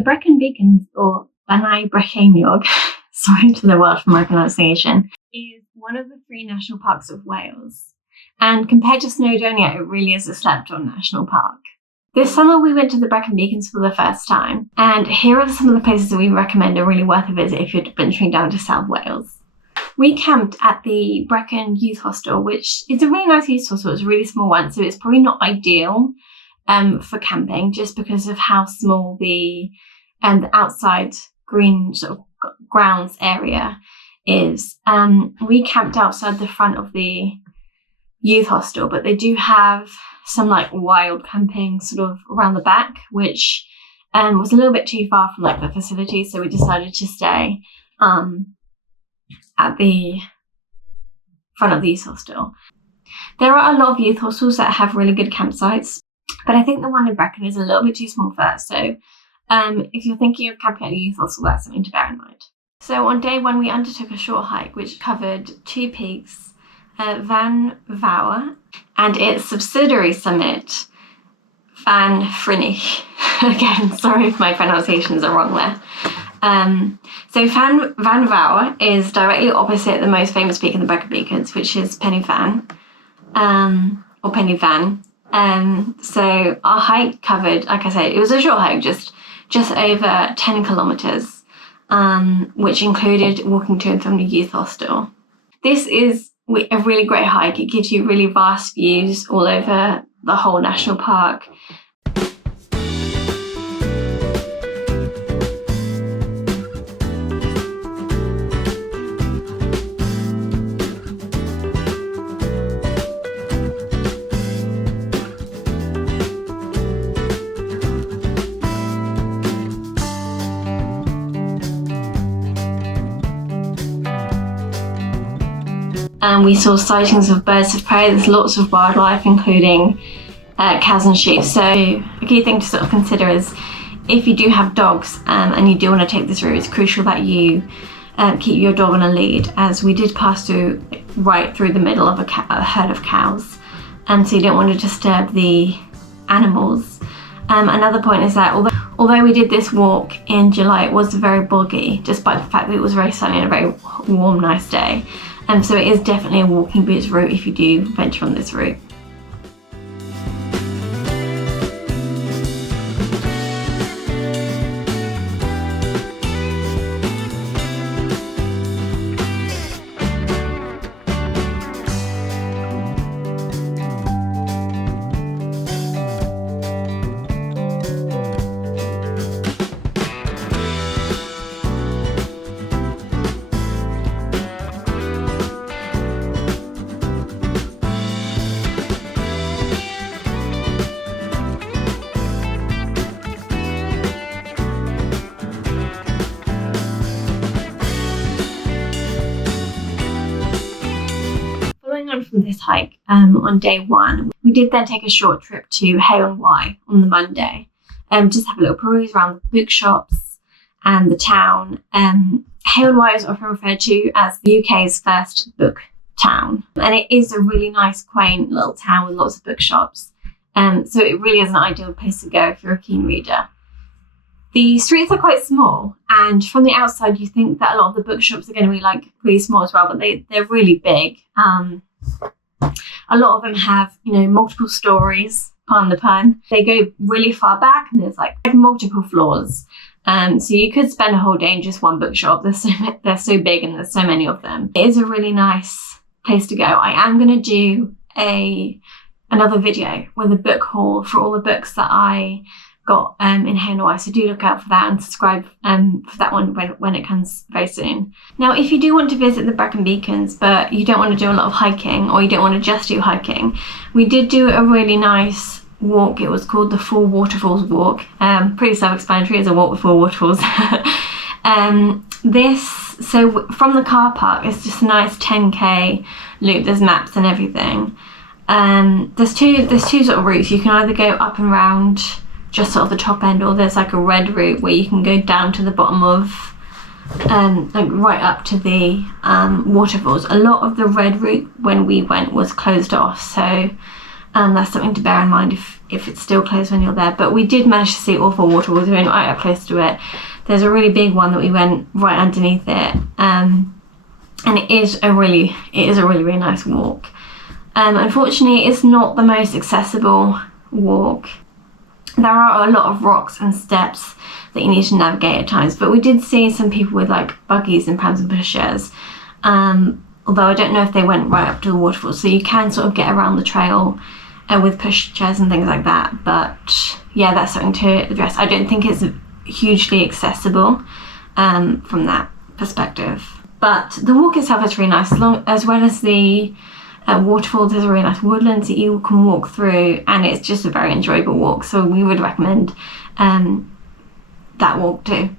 The Brecon Beacons, or Banai Brecaniog, sorry to the world for my pronunciation, is one of the 3 national parks of Wales. And compared to Snowdonia, it really is a slept-on national park. This summer we went to the Brecon Beacons for the first time, and here are some of the places that we recommend are really worth a visit if you're venturing down to South Wales. We camped at the Brecon Youth Hostel, which is a really nice youth hostel. It's a really small one, so it's probably not ideal for camping just because of how small the outside green sort of grounds area is. We camped outside the front of the youth hostel, but they do have some like wild camping sort of around the back, which was a little bit too far from like the facility, so we decided to stay at the front of the youth hostel. There are a lot of youth hostels that have really good campsites, but I think the one in Brecon is a little bit too small for that, so if you're thinking of camping at a youth hostel, that's something to bear in mind. So on day 1 we undertook a short hike which covered 2 peaks, Van Vouwer and its subsidiary summit, Van Frinich. Again, sorry if my pronunciations are wrong there. So Van Vouwer is directly opposite the most famous peak in the Brecon Beacons, which is Pen y Fan, or Pen y Fan. So our hike covered, like I said, it was a short hike, just over 10 kilometres, which included walking to and from the youth hostel. This is a really great hike. It gives you really vast views all over the whole national park. And we saw sightings of birds of prey. There's lots of wildlife, including cows and sheep. So a key thing to sort of consider is if you do have dogs and you do want to take this route, it's crucial that you keep your dog on a lead, as we did pass right through the middle of a herd of cows, and so you don't want to disturb the animals. Another point is that although we did this walk in July, it was very boggy, despite the fact that it was very sunny and a very warm, nice day. So it is definitely a walking boots route if you do venture on this route. From this hike on day 1, we did then take a short trip to Hay-on-Wye on the Monday, just have a little peruse around the bookshops and the town. Hay-on-Wye is often referred to as the UK's first book town, and it is a really nice, quaint little town with lots of bookshops, so it really is an ideal place to go if you're a keen reader. The streets are quite small, and from the outside you think that a lot of the bookshops are going to be like really small as well, but they're really big. A lot of them have, multiple stories, pardon the pun. They go really far back, and there's like multiple floors. So you could spend a whole day in just one bookshop. They're so big and there's so many of them. It is a really nice place to go. I am going to do another video with a book haul for all the books that I got in Hay-on-Wye, so do look out for that and subscribe for that one when it comes very soon. Now, if you do want to visit the Brecon Beacons but you don't want to do a lot of hiking, or you don't want to just do hiking, we did do a really nice walk. It was called the Four Waterfalls Walk. Pretty self-explanatory, it's a walk with 4 waterfalls. So from the car park, it's just a nice 10k loop. There's maps and everything. There's two sort of routes. You can either go up and round just sort of the top end, or there's like a red route where you can go down to the bottom of like right up to the waterfalls. A lot of the red route when we went was closed off, so That's something to bear in mind if it's still closed when you're there. But we did manage to see awful waterfalls. We went right up close to it. There's a really big one that we went right underneath it, and it is a really nice walk. Unfortunately, it's not the most accessible walk. There are a lot of rocks and steps that you need to navigate at times, but we did see some people with like buggies and prams and pushchairs, although I don't know if they went right up to the waterfall, so you can sort of get around the trail with pushchairs and things like that. But yeah, that's something to address. I don't think it's hugely accessible from that perspective, but the walk itself is really nice, as well as the waterfalls. There's a really nice woodlands that you can walk through, and it's just a very enjoyable walk, so we would recommend that walk too.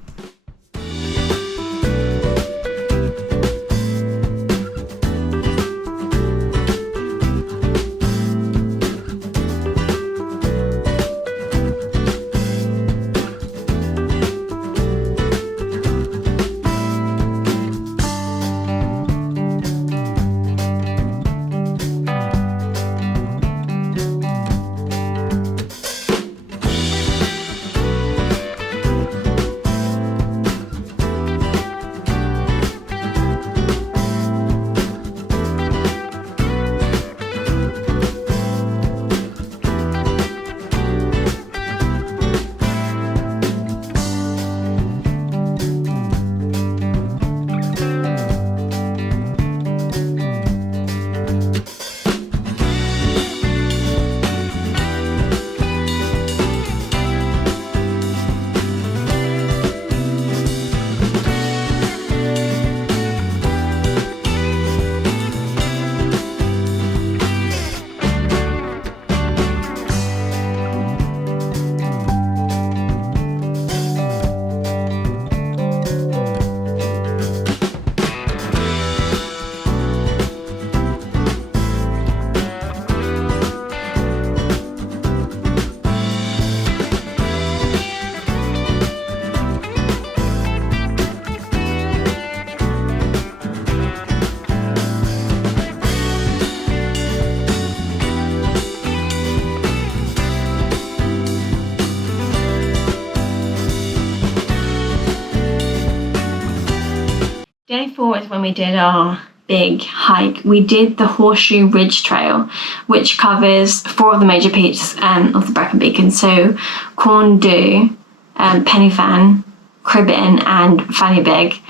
Day 4 is when we did our big hike. We did the Horseshoe Ridge Trail, which covers 4 of the major peaks of the Brecon Beacon, so Corn Du, Penny Fan, Cribbin and Fanny Big.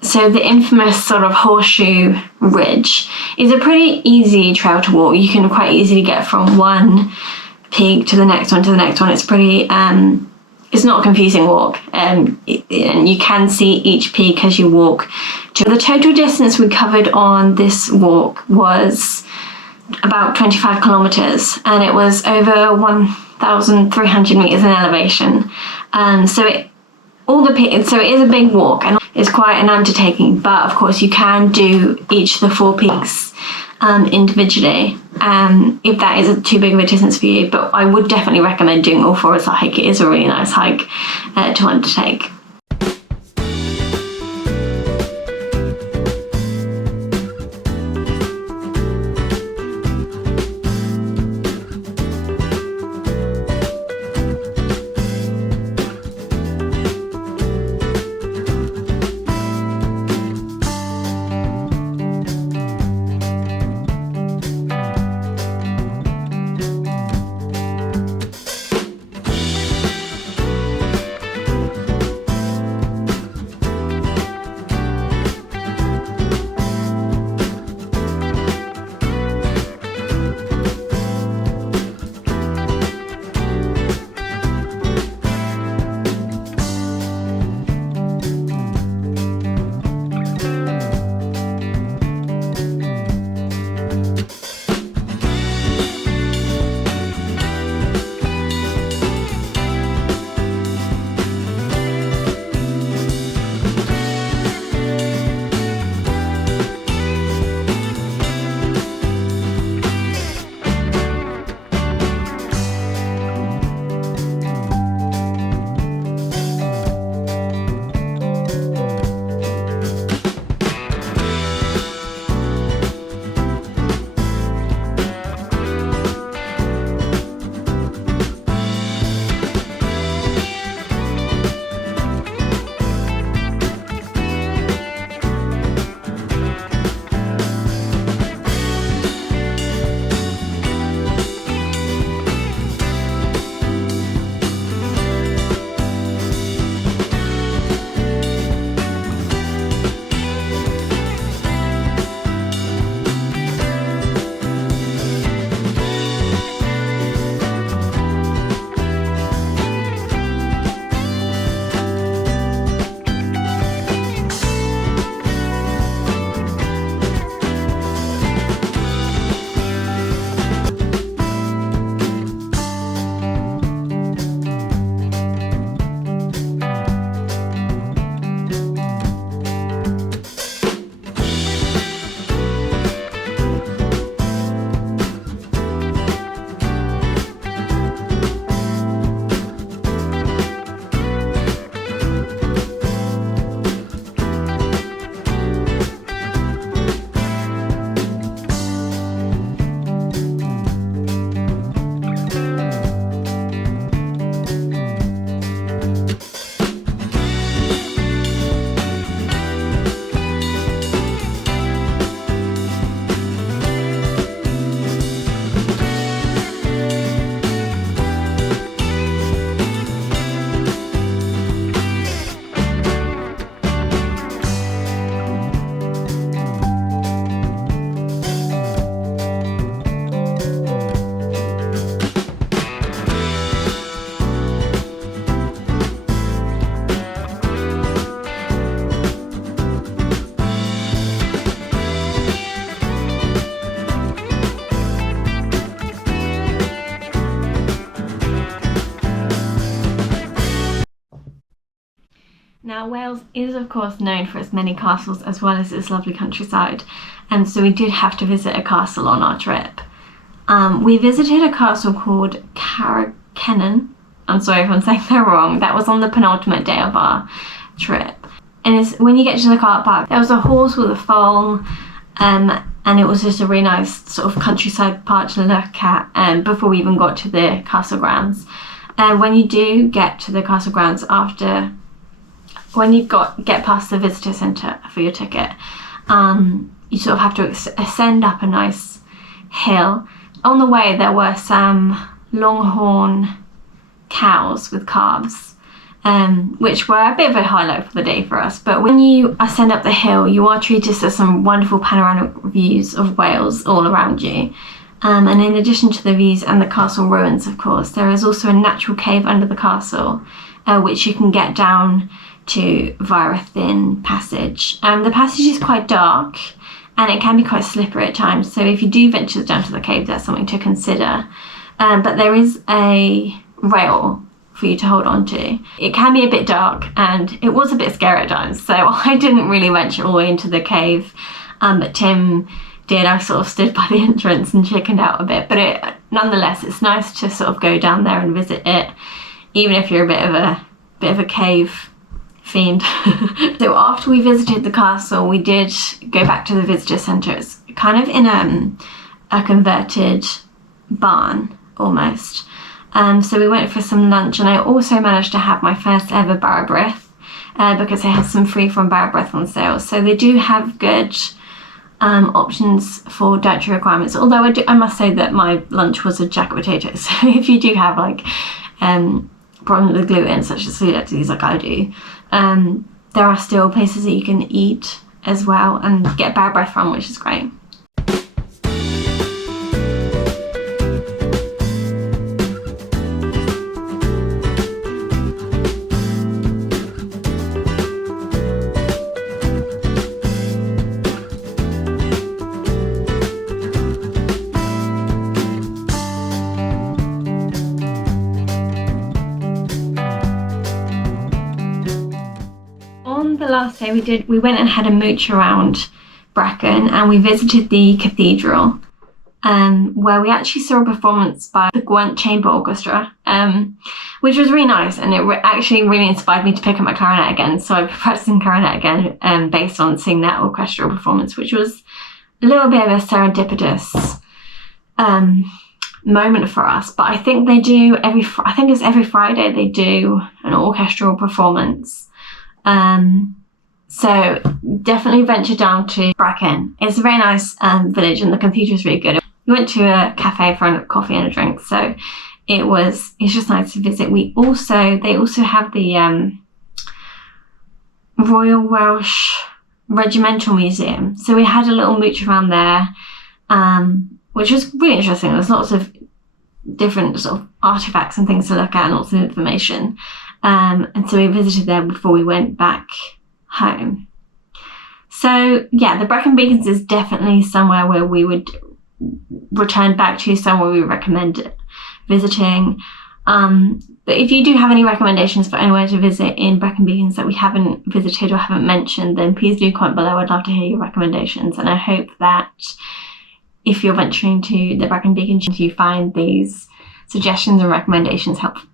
So the infamous sort of Horseshoe Ridge is a pretty easy trail to walk. You can quite easily get from one peak to the next one to the next one. It's pretty it's not a confusing walk, and you can see each peak as you walk. The total distance we covered on this walk was about 25 kilometers, and it was over 1,300 meters in elevation. So it is a big walk, and it's quite an undertaking. But of course, you can do each of the 4 peaks individually, if that is too big of a distance for you. But I would definitely recommend doing all 4 as a hike. It is a really nice hike to undertake. Now, Wales is of course known for its many castles as well as its lovely countryside, and so we did have to visit a castle on our trip. We visited a castle called Carrickenen. I'm sorry if I'm saying that wrong. That was on the penultimate day of our trip. And when you get to the car park, there was a horse with a foal, and it was just a really nice sort of countryside park to look at before we even got to the castle grounds. When you do get to the castle grounds when you get past the visitor centre for your ticket, you sort of have to ascend up a nice hill. On the way there were some longhorn cows with calves, which were a bit of a highlight for the day for us. But when you ascend up the hill, you are treated to some wonderful panoramic views of Wales all around you. And in addition to the views and the castle ruins, of course, there is also a natural cave under the castle, which you can get down to via a thin passage. The passage is quite dark and it can be quite slippery at times, so if you do venture down to the cave, that's something to consider. But there is a rail for you to hold on to. It can be a bit dark and it was a bit scary at times, so I didn't really venture all the way into the cave, but Tim did. I sort of stood by the entrance and chickened out a bit, but nonetheless it's nice to sort of go down there and visit it, even if you're a bit of a cave fiend. So after we visited the castle, we did go back to the visitor centre. It's kind of in a converted barn almost. So we went for some lunch, and I also managed to have my first ever Barabreath because they had some free from Barabreath on sale. So they do have good options for dietary requirements, although I must say that my lunch was a jack of potatoes. So if you do have problems with gluten, such as celiac like I do, there are still places that you can eat as well and get Barabreath from, which is great. The last day we went and had a mooch around Brecon, and we visited the cathedral, where we actually saw a performance by the Gwent Chamber Orchestra, which was really nice, and it actually really inspired me to pick up my clarinet again. So I've been practicing clarinet again, based on seeing that orchestral performance, which was a little bit of a serendipitous moment for us. But I think they do every Friday they do an orchestral performance. So definitely venture down to Brecon. It's a very nice village, and the cathedral is really good. We went to a cafe for a coffee and a drink, so it's just nice to visit. They also have the Royal Welsh Regimental Museum, so we had a little mooch around there, which was really interesting. There's lots of different sort of artifacts and things to look at, and lots of information. And so we visited there before we went back home. So yeah, the Brecon Beacons is definitely somewhere where we would return back to, somewhere we recommend visiting. But if you do have any recommendations for anywhere to visit in Brecon Beacons that we haven't visited or haven't mentioned, then please do comment below. I'd love to hear your recommendations, and I hope that if you're venturing to the Brecon Beacons, you find these suggestions and recommendations helpful.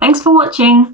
Thanks for watching.